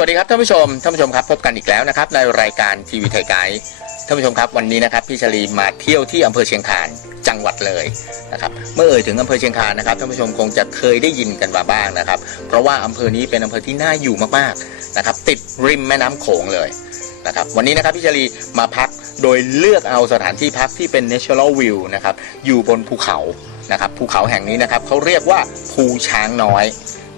สวัสดีครับท่านผู้ชมท่านผู้ชมครับพบกันอีกแล้วนะครับในรายการทีวีไทยไกด์ท่านผู้ชมครับวันนี้นะครับพี่ชลีมาเที่ยวที่อำเภอเชียงคานจังหวัดเลยนะครับเมื่อเอ่ยถึงอำเภอเชียงคานนะครับท่านผู้ชมคงจะเคยได้ยินกันมาบ้างนะครับ เพราะว่าอำเภอนี้เป็นอำเภอที่น่าอยู่มากๆนะครับติดริมแม่น้ำโขงเลยนะครับวันนี้นะครับพี่ชลีมาพักโดยเลือกเอาสถานที่พักที่เป็น natural view นะครับอยู่บนภูเขานะครับภูเขาแห่งนี้นะครับเขาเรียกว่าภูช้างน้อย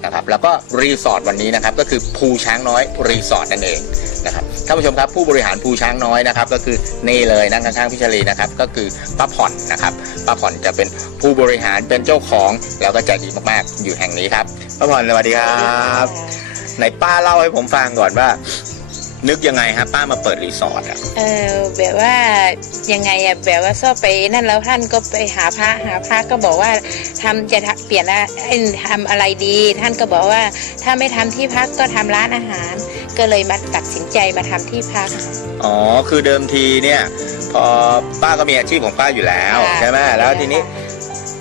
นะครับแล้วก็รีสอร์ทวันนี้นะครับก็คือภูช้างน้อยรีสอร์ทนั่นเองนะครับท่านผู้ชมครับผู้บริหารภูช้างน้อยนะครับก็คือนี่เลยนั่งข้างๆพิชลีนะครับก็คือป้าผ่อนนะครับป้าผ่อนจะเป็นผู้บริหารเป็นเจ้าของแล้วก็ใจดีมากๆอยู่แห่งนี้ครับป้าผ่อนสวัสดีครับไหนป้าเล่าให้ผมฟังก่อนว่า นึกยังไงฮะป้ามาเปิดรีสอร์ทอะเออแบบว่ายังไงอะแบบว่าชอบไปนั่นแล้วท่านก็ไปหาพระหาพระก็บอกว่าทำจะทำเปลี่ยนอะเอ้ยทำอะไรดี ท่านก็บอกว่าถ้าไม่ทำที่พักก็ทำร้านอาหาร ก็เลยมาตัดสินใจมาทำที่พักอ๋อคือเดิมทีเนี่ยพอป้าก็มีอาชีพของป้าอยู่แล้วค่ะใช่ไหมแล้วทีนี้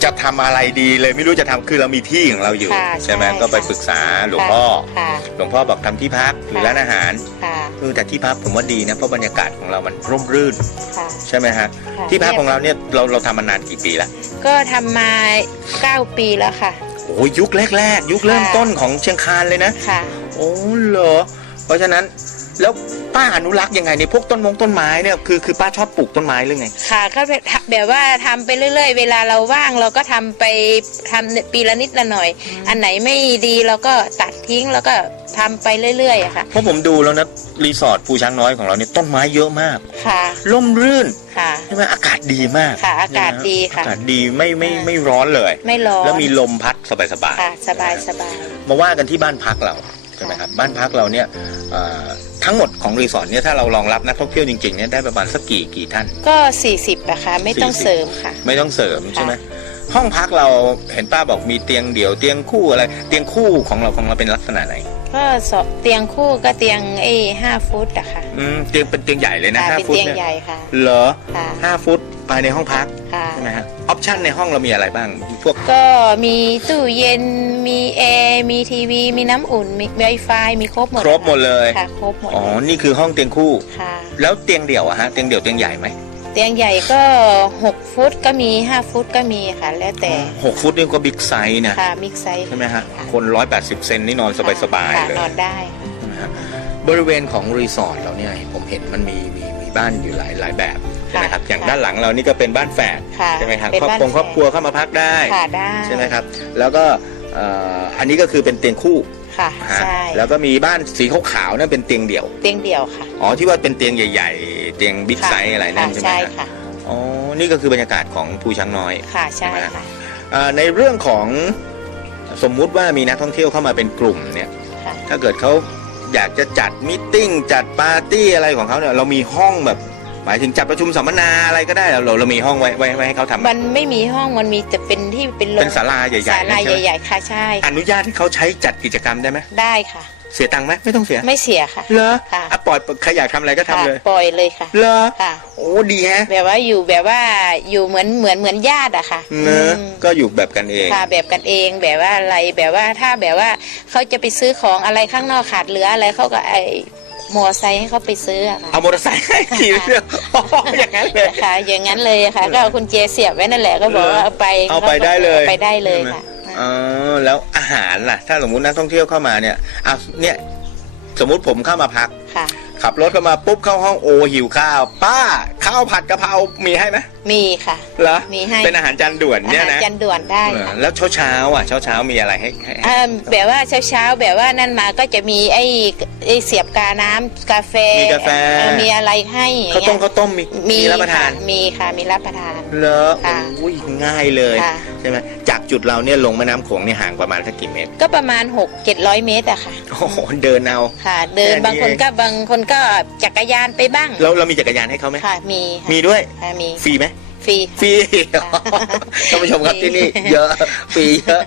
จะทำอะไรดีเลยไม่รู้จะทำคือเรามีที่ของเราอยู่ ค่ะใช่ไหมใช่ก็ไปค่ะ ปรึกษาหลวงพ่อ ค่ะ หลวงพ่อบอกทำที่พักหรือค่ะ ร้านอาหารค่ะเออแต่ที่พักผมว่าดีนะเพราะบรรยากาศของเรามันร่มรื่นค่ะใช่ไหมฮะค่ะที่พักของเราเนี่ยเราเราทำมานานกี่ปีละก็ทำมาเก้าปีแล้วค่ะ โอ้ยยุคแรกๆ ยุคเริ่มต้นของเชียงคานเลยนะ ค่ะ โอ้เหรอเพราะฉะนั้น แล้วป้าอนุรักษ์ยังไงในยพวกต้นมงต้นไม้เนี่ยคือคือป้าชอบปลูกต้นไม้หรือไง ค่ะก็แบบแบบว่าทำไปเรื่อย ๆ เวลาเราว่างเราก็ทำไปทำปีละนิดละหน่อย อันไหนไม่ดีเราก็ตัดทิ้งแล้วก็ทำไปเรื่อยๆอะค่ะเพราะผมดูแล้วนะรีสอร์ทภูช้างน้อยของเราเนี่ยต้นไม้เยอะมากค่ะร่มรื่นค่ะใช่ไหมอากาศดีมากค่ะ อากาศดีค่ะอากาศดีไม่ไม่ไม่ร้อนเลย ไม่ร้อนแล้วมีลมพัดสบายสบายๆค่ะสบายสบายมาว่ากันที่บ้านพักเรา ใช่ไหมครับบ้านพักเราเนี่ยเอ่อทั้งหมดของรีสอร์ทเนี่ยถ้าเรารองรับนักท่องเที่ยวจริงๆเนี่ยได้ประมาณสักกี่กี่ท่าน ก็ 40อะค่ะไม่ต้อง40เสริมค่ะ ไม่ต้องเสริมใช่ไหมห้องพักเราเห็นป้าบอกมีเตียงเดี่ยวเตียงคู่อะไร เตียงคู่ของเราของเราเป็นลักษณะไหนก็สองเตียงคู่ก็เตียงไอ้ห้าฟุตอะค่ะอืมเตียงเป็นเตียงใหญ่เลยนะค่ะห้าเป็นฟุตเตียงเนี่ยใหญ่ค่ะเหรอค่ะห้าฟุต ภายในห้องพักค่ะ ใช่ไหมฮะออปชั่นในห้องเรามีอะไรบ้างพวกก็มีตู้เย็น มีแอร์ มีทีวี มีน้ำอุ่น มีไวไฟ มีครบหมดครบหมดเลยค่ะ ครบหมดอ๋อนี่คือห้องเตียงคู่ ค่ะ แล้วเตียงเดี่ยวอะฮะเตียงเดี่ยวเตียงใหญ่ไหมเตียงใหญ่ก็ 6 ฟุตก็มี 5 ฟุตก็มีค่ะ แล้วแต่ หกฟุตนี่ก็บิ๊กไซส์นะค่ะ มิกไซส์ ใช่ไหมฮะค่ะ คน 180 เซนนี่นอนสบายๆค่ะเลยนอนได้ค่ะนะฮะบริเวณของรีสอร์ทเราเนี่ยผมเห็นมันมีมีมีบ้านอยู่หลายหลายแบบ ใช่ไหมครับค่ะอย่างด้านหลังเรานี่ก็เป็นบ้านแฝดค่ะใช่ไหมครับเป็นครอบบ้านครัวแฝด ครอบครัวเข้ามาพักได้ค่ะได้ใช่ไหมครับ แล้วก็เอ่ออันนี้ก็คือเป็นเตียงคู่ค่ะฮะใช่แล้วก็มีบ้านสีขาวๆนั่นเป็นเตียงเดี่ยวเตียงเดี่ยวค่ะอ๋อที่ว่าเป็นเตียงใหญ่ ๆ เตียงบิ๊กค่ะไซส์อะไรนั่นค่ะใช่ไหมใช่ฮะค่ะอ๋อนี่ก็คือบรรยากาศของภูช้างน้อย ค่ะใช่ใช่ไหมค่ะเอ่อในเรื่องของสมมุติว่ามีนักท่องเที่ยวเข้ามาเป็นกลุ่มเนี่ยค่ะ ถ้าเกิดเขาอยากจะจัดมิทติ้งจัดปาร์ตี้อะไรของเขาเนี่ยเรามีห้องแบบ หมายถึงจัดประชุมสัมมนาอะไรก็ได้เราเรามีห้องไว้ไว้ไว้ให้เขาทำมันไม่มีห้องมันมีแต่เป็นที่เป็นโรงเป็นศาลาใหญ่ๆศาลานั่นใช่ไหม ใหญ่ ๆ ค่ะใช่อนุญาตให้เขาใช้จัดกิจกรรมได้ไหมได้ค่ะ เสียตังค์ไหมไม่ต้องเสีย ไม่เสียค่ะ เหรอค่ะ อะปล่อยใครอยากทำอะไรก็ทำค่ะเลย ปล่อยเลยค่ะ เหรอ ค่ะ โอ้ดีแฮะแบบว่าอยู่แบบว่าอยู่เหมือนเหมือนเหมือนญาติอะค่ะเนอะอืมก็อยู่แบบกันเอง ค่ะแบบกันเองแบบว่าอะไรแบบว่าถ้าแบบว่าเขาจะไปซื้อของอะไรข้างนอกขาดเหลืออะไรเขาก็ไอ มอไซค์ให้เขาไปซื้ออะค่ะเอามอเตอร์ไซค์ให้ขี่เรื่องอ๋ออย่างนั้นเลย ค่ะ อย่างนั้นเลยค่ะ ก็เอาคุณเจเสียบไว้นั่นแหละก็บอกว่าเอาไปเอาไปได้เลย อาไปได้เลยค่ะอ๋อแล้วอาหารล่ะ ถ้าสมมุตินักท่องเที่ยวเข้ามาเนี่ยเอาเนี่ย สมมุติผมเข้ามาพัก ค่ะ ขับรถเข้ามาปุ๊บเข้าห้องโอหิวข้าว ป้าข้าวผัดกะเพรามีให้ไหมมีค่ะเหรอมีให้เป็นอาหารจานด่วนอาเนี่ยหารนะ จันด่วนได้เออค่ะแล้วเช้าเช้าๆอะเช้าเช้าๆมีอะไรให้ให้อ่าแบบว่าเช้าๆแบบว่านั่นมาก็จะมีไอ้ไอ้เสียบกาน้ำกาแฟมีกาแฟเออมีอะไรให้อย่างข้าวต้เงี้มยข้าวต้มมีมีรับประทานค่มีค่ะมีรับประทาน เหรอค่ะโอ้ยง่ายเลยค่ะ ใช่ไหมจากจุดเราเนี่ยลงแม่น้ำโขงเนี่ยห่างประมาณสักกี่เมตรก็ประมาณ 6 700 เมตรอะค่ะ โอ้โหเดินเอา ค่ะ เดินแค่นี้ บางคนก็บางคนก็จักรยานไปบ้างเราเรามีจักรยานให้เขาไหมค่ะมีค่ะมีด้วยค่ะมี ฟรีไหม ฟรี ฟรีท่านผู้ชมครับที่นี่เยอะฟรีเยอะ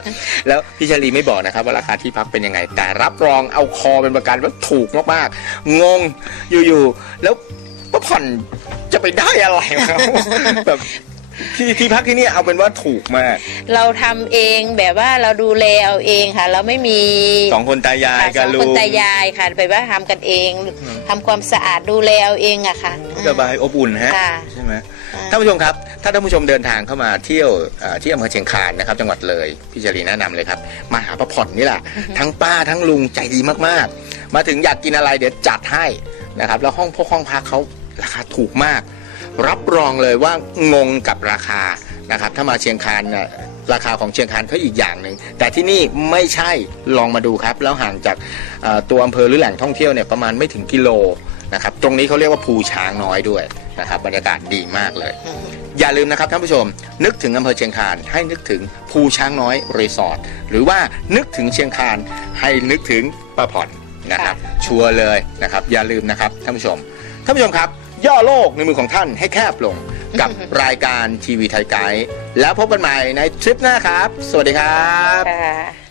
แล้วพี่ชลีไม่บอกนะครับว่าราคาที่พักเป็นยังไง แต่รับรองเอาคอเป็นประกันว่าถูกมากๆ งงอยู่ๆแล้วป้าผ่อนจะไปได้อะไรมาแบบที่ที่พักที่เนี่ยเอาเป็นว่าถูกมาก เราทำเองแบบว่าเราดูแลเอาเองค่ะ เราไม่มีสองคนตายายค่ะกับสองลุคนงตายายค่ะไปว่าทำกันเองทำความสะอาดดูแลเอาเองอะค่ะสบายอบอุ่นฮะค่ะใช่ไหมอ่า ท่านผู้ชมครับ ถ้าท่านผู้ชมเดินทางเข้ามาเที่ยวเอ่อที่อำเภอเชียงคานนะครับ จังหวัดเลยพี่จรีแนะนำเลยครับ มาหาประผ่อนนี่แหละ ทั้งป้าทั้งลุงใจดีมากๆ มาถึงอยากกินอะไรเดี๋ยวจัดให้นะครับ แล้วห้องพวกห้องพักเขาราคาถูกมาก รับรองเลยว่างงกับราคานะครับ ถ้ามาเชียงคานน่ะราคาของเชียงคานเขาอีกอย่างหนึ่งแต่ที่นี่ไม่ใช่ลองมาดูครับ แล้วห่างจากเอ่อตัวอำเภอหรือแหล่งท่องเที่ยวเนี่ยประมาณไม่ถึงกิโลนะครับตรงนี้เขาเรียกว่าภูช้างน้อยด้วย นะครับบรรยากาศดีมากเลย อย่าลืมนะครับท่านผู้ชม นึกถึงอำเภอเชียงคานให้นึกถึงภูช้างน้อยรีสอร์ทหรือว่านึกถึงเชียงคานให้นึกถึงป้าผ่อนนะครับ ชัวร์เลยนะครับอย่าลืมนะครับท่านผู้ชมท่านผู้ชมครับ ย่อโลกในมือของท่านให้แคบลงกับรายการทีวีไทยไกด์แล้วพบกันใหม่ในทริปหน้าครับ สวัสดีครับค่ะ